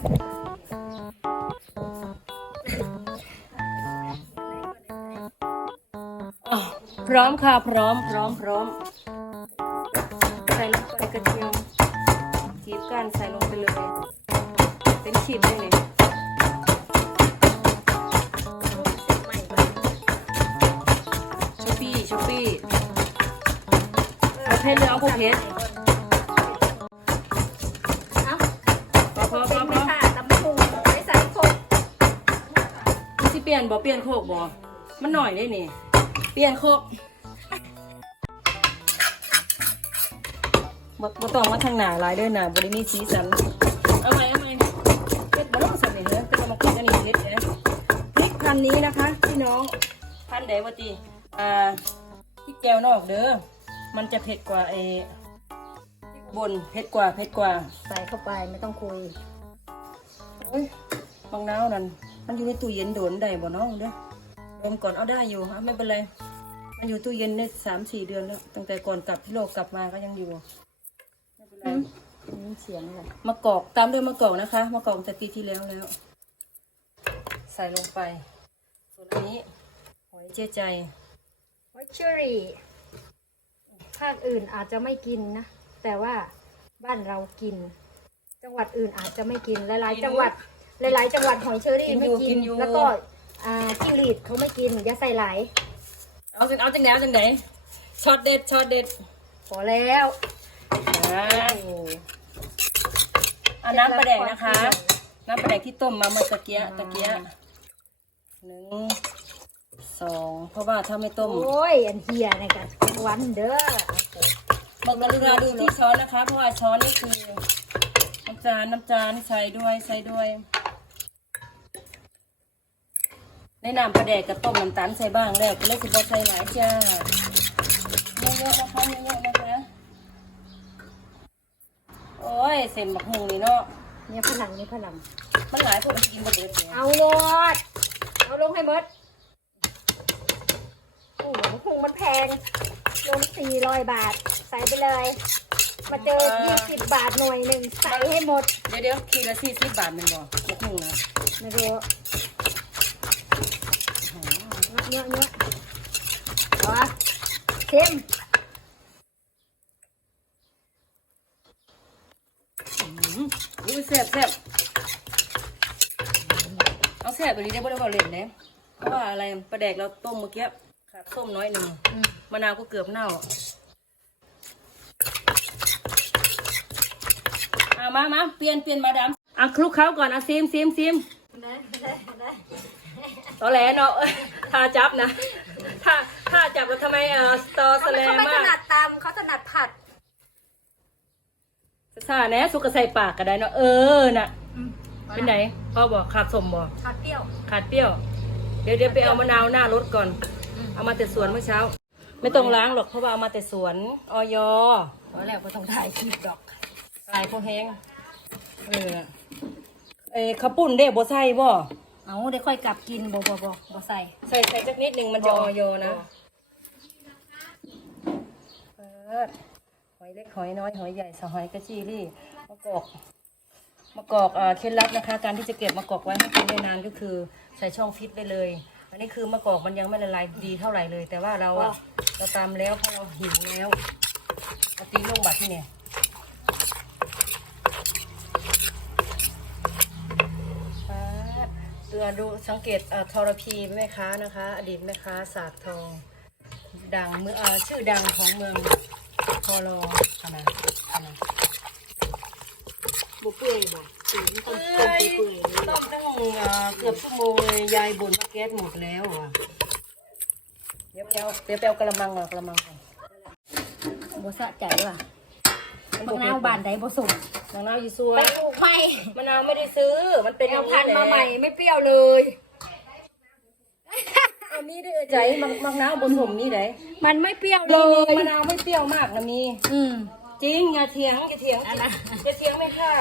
พร้อมค่ะ พร้อม พร้อม พร้อม ใส่ลงไปกระเทียมจีบกันใส่ลงไปเลย เป็นชิ้เลยนี่ช็อปปี้ช็อปปี้เอาเพชรหรือเอาผู้เพชร ลี่ยนบ่เปลี่ยนโคกบ่มันหน่อยได้นี่ เปลี่ยนโคกบ่บ่ต้องมาทางหน้าหลายเด้อหน้าบ่ได้มีสีสันเอาใหม่เอาใหม่เผ็ดบ่ต้องสันนี่เด้อแต่ว่ามาพริกอันนี้เผ็ดเด้อพริกพันธุ์นี้นะคะพี่น้องพันธุ์ใดว่าติอ่าพริกแก้วนอกเด้อมันจะเผ็ดกว่าไอ้พริกบนเผ็ดกว่าเผ็ดกว่า ใส่เข้าไปไม่ต้องคุยเอ้ยบางนาวนั่น มันอยู่ในตู้เย็นโดนได้บ่น้องเด้อลมก่อนเอาได้อยู่ฮะไม่เป็นไร มันอยู่ตู้เย็นได้สามสี่เดือนแล้ว ตั้งแต่ก่อนกลับที่โลกกลับมาก็ยังอยู่ไม่เป็นไรเสียงอะไรมะกอกตามด้วยมะกอกนะคะมะกอกแต่ปีที่แล้วแล้ว ใส่ลงไป ส่วนอันนี้หอยเจ๊ใจวอชเชอรี่ภาคอื่นอาจจะไม่กินนะ แต่ว่าบ้านเรากิน จังหวัดอื่นอาจจะไม่กินหลายๆจังหวัด หลายๆจังหวัดหอยเชอรี่ไม่กินแล้วก็อ่าจิ้งหรีดเขาไม่กินอย่าใส่หลายเอาจังเอาจังไหนเอาจังไหนช็อตเด็ดช็อตเด็ดพอแล้วอ่าอันน้ำปลาแดกนะคะ น้ำปลาแดกที่ต้มมาเมื่อตะเกียะตะเกียะหนึ่งสองเพราะว่าถ้าไม่ต้ม โอ้ยอันเฮียในกันวันเด้อบอกนาฬิกาดูที่ช้อนนะคะ เพราะว่าช้อนนี่คือน้ำจานน้ำจานใส่ด้วยใส่ด้วย ในน้ำปลาแดกกับต้มน้ำตาลใส่บ้างแล้วก็เลยสิบอใส่หลายจ้าเยอะๆนะคะเยอะๆนะคะ โอ้ยเส้นบักฮุงนี่เนาะเนี่ยผนังนี่ผนังมันหลายคนกินบะเบิดเนี่ยเอาโลดเอาลงให้เบิดโอ้โหพุงมันแพงลงสี่ร้อยบาท ใส่ไปเลย มาเจอยี่สิบบาทหน่วยหนึ่งใส่ให้หมด เดี๋ยวเดี๋ยวๆขีดละสี่สิบบาทแมันบอกบักฮุงนะไม่รู้ เนื้อเนื้อเอาวะเค็มอุ้ยแซ่บแซ่บเอาแซ่บแบบนี้ได้บ่ได้บ่เล่นเนี่ยเพราะว่าอะไรปลาแดกเราต้มเมื่อกี้ขาดส้มน้อยหนึ่งอืมมะนาวก็เกือบเน่าอะมามาเปลี่ยนเปลี่ยนมาดามอะคลุกเขาก่อนอะซิมซิมซิมได้ได้ได้ ตอแหลเนาะเอ้ยถ้าจับนะถ้าถ้าจับแล้วทำไมเอ่อสตอแสเขาลไม่เขาไม่มาถกนัดตำเขาถนัดผัด ซ่าแหน่สุกกระใส่ปากก็ได้เนาะเออน่ะ เป็นไหนพ่อบอกขาดสมบ่ผัดเปรี้ยวขาดเปรี้ยว เดี๋ยวเดี๋ยวไปเอามะนาวหน้ารถก่อน เอามาแต่สวนเมื่อเช้า ไม่ต้องล้างหรอกเพราะว่าเอามาแต่สวนออยพอแล้วก็ต้องถ่ายคลิปดอกลายพวกแห้งเออเอ้ข้าวปุ้นเด้บ่ใส่บ่ เอาได้ค่อยกลับกินบ่บ่บ่บ่ใส่ ใส่ใส่จักนิดหนึ่งมันจะออยนะเปิดหอยเล็กหอยน้อยหอยใหญ่สหอยกระชีรี่มะกอกมะกอกอ่าเคล็ดลับนะคะ การที่จะเก็บมะกอกไว้ให้กินได้นานก็คือใส่ช่องฟิตไปเลย อันนี้คือมะกอกมันยังไม่ละลายดีเท่าไหร่เลย แต่ว่าเราอะเราตามแล้วเพราะเราหิวแล้วเอาตีลงบัดที่เนี่ยป๊าดเตื อนดูสังเกตเอ่อทรพีแม่ค้านะคะ อดีตแม่ค้าสากทอง ดังเมืองเอ่อชื่อดังของเมืองพอลอขนาดขนาดบุเปื่อยบ่สีมันต้มต้มเปื่อยๆต้มตั้งเอ่อเกือบชั่วโมงเลยยายบ่นว่าแก๊สหมดแล้วอะเดี๋ยวไปเอาเดี๋ยวไปเอากระมังก่อนกระมังก่อนบ่สะใจว่ะ บางนาวบานใดบ่สมมะนาวอยู่ซวไปยปลูกใหม่มะนาวไม่ได้ซื้อ มันเป็นเป็นอย่างพันธุ์แหละมาใหม่ไม่เปรี้ยวเลยเอามีด้วยใจมะมะนาวผสมนี่ไหนมันไม่เปรี้ยวเลมีมียมะนาวไม่เปรี้ยวมากนะมี อืม จริงอย่าเถียงอย่าเถียงอันนั้น อย่าเถียงไม่ค่ะ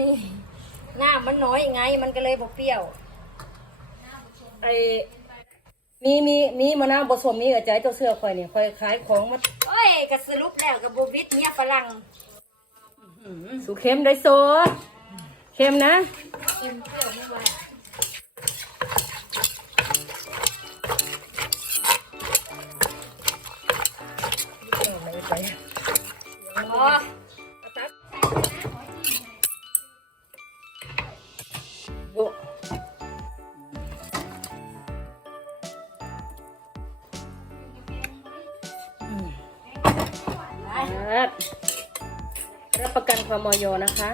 นี่หน้ามันน้อยไง มันก็เลยบ่เปรี้ยว ไอ มีมีมีมะนาวผสมมีกับใจตัวเสื้อคอยเนี่ยคอยขายของมาโอ้ยก็สรุปแล้วกับบ่วิทเนี่ยฝรั่งสุเข้มได้โซดเค็มนะ กินเปรี้ยวไม่ไหว รับประกันความมอยนะคะ